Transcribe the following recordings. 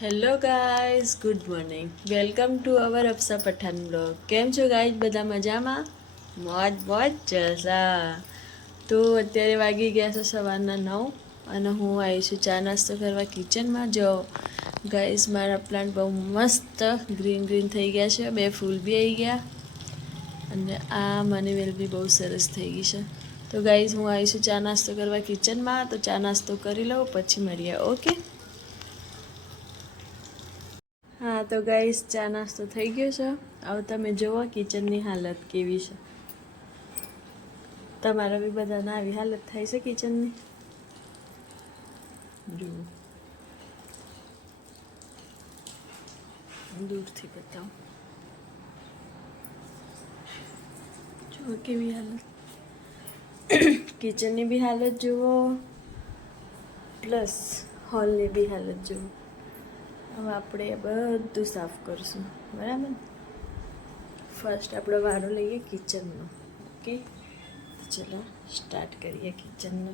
Hello guys, good morning. Welcome to our Apsa Pathan blog. કેમ છો ગાઈઝ? બધા મજામાં? મોજ મોજ જલસા. તો અત્યારે વાગી ગયા છે સવારના 9 અને હું આવી છું ચા નાસ્તો કરવા કિચનમાં. જો ગાઈઝ, મારા પ્લાન્ટ બહુ મસ્ત ગ્રીન ગ્રીન થઈ ગયા છે. 2 ફૂલ બી આવી ગયા અને આ મની વેલ બી બહુ સરસ થઈ ગઈ છે. તો ગાઈઝ, હું આવી છું ચા નાસ્તો કરવા કિચનમાં. તો ચા નાસ્તો કરી લઉં, પછી મળીએ. ઓકે. હા તો ગાઈસ, ચા નાસ્તો થઈ ગયો છે. હવે તમે જુઓ કિચનની હાલત કેવી છે. તમારા બી બધાના આવી હાલત થાય છે કિચનની. જુઓ, દૂરથી બતાવો. જુઓ કેવી હાલત. કિચનની બી હાલત જુઓ, પ્લસ હોલની બી હાલત જુઓ. હવે આપણે બધું સાફ કરશું, બરાબર. ફર્સ્ટ આપણો વારો લઈએ કિચનનો. ઓકે, ચલો સ્ટાર્ટ કરીએ કિચનનો.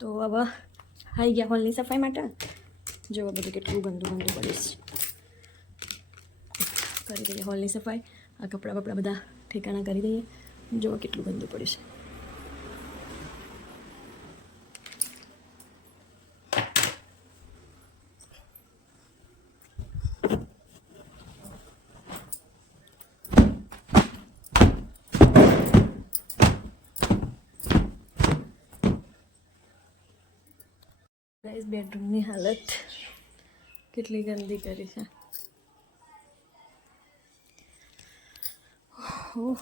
તો હવે આવી ગયા હોલની સફાઈ માટે. જો બધું કેટલું ગંદુ ગંદુ પડે છે. કરી દઈએ હોલની સફાઈ. આ કપડાં બપડા બધા ઠેકાણા કરી દઈએ. જો કેટલું ગંદુ પડે છે. ગાઈસ, બેડરૂમની હાલત કેટલી ગંદી કરી છે. હો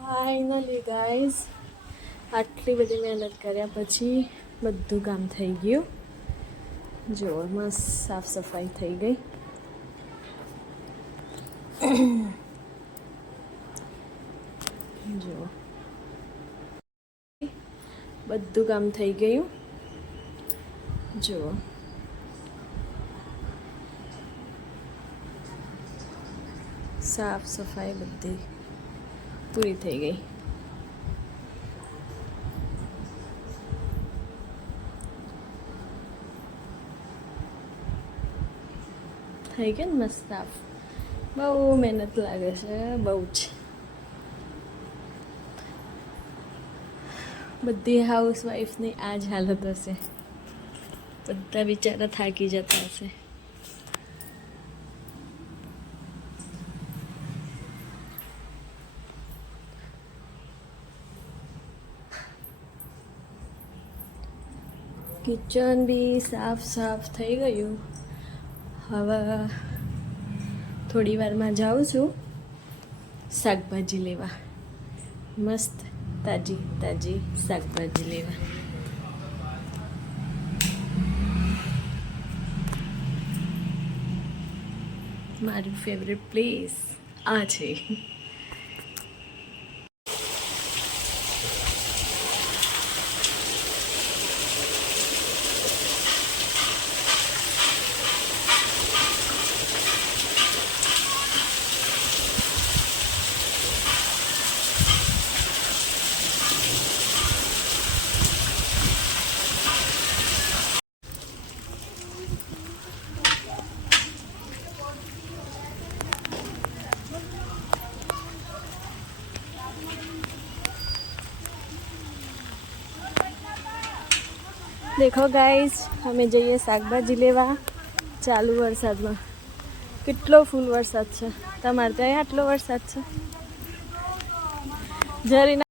ફાઇનલી ગાઈઝ આટલી બધી મહેનત કર્યા પછી બધું કામ થઈ ગયું. જો મસ્ત સાફ સફાઈ થઈ ગઈ. જો બધું કામ થઈ ગયું. જો સાફ સફાઈ બધી પૂરી થઈ ગઈ. થઈ ગઈ ને મસ્ત સાફ. બહુ મહેનત લાગે છે, બહુ જ. બધી હાઉસવાઈફની આ જ હાલત હશે. બધા બિચારા થાકી જતા હશે. કિચન બી સાફ થઈ ગયું. હવે થોડી વારમાં જાઉં છું શાકભાજી લેવા. મસ્ત તાજી શાકભાજી લેવા. મારું ફેવરેટ પ્લેસ આ છે. દેખો ગાઈઝ, અમે જઈએ શાકભાજી લેવા ચાલુ વરસાદમાં. કેટલો ફૂલ વરસાદ છે. તમારે ત્યાં આટલો વરસાદ છે? જરીના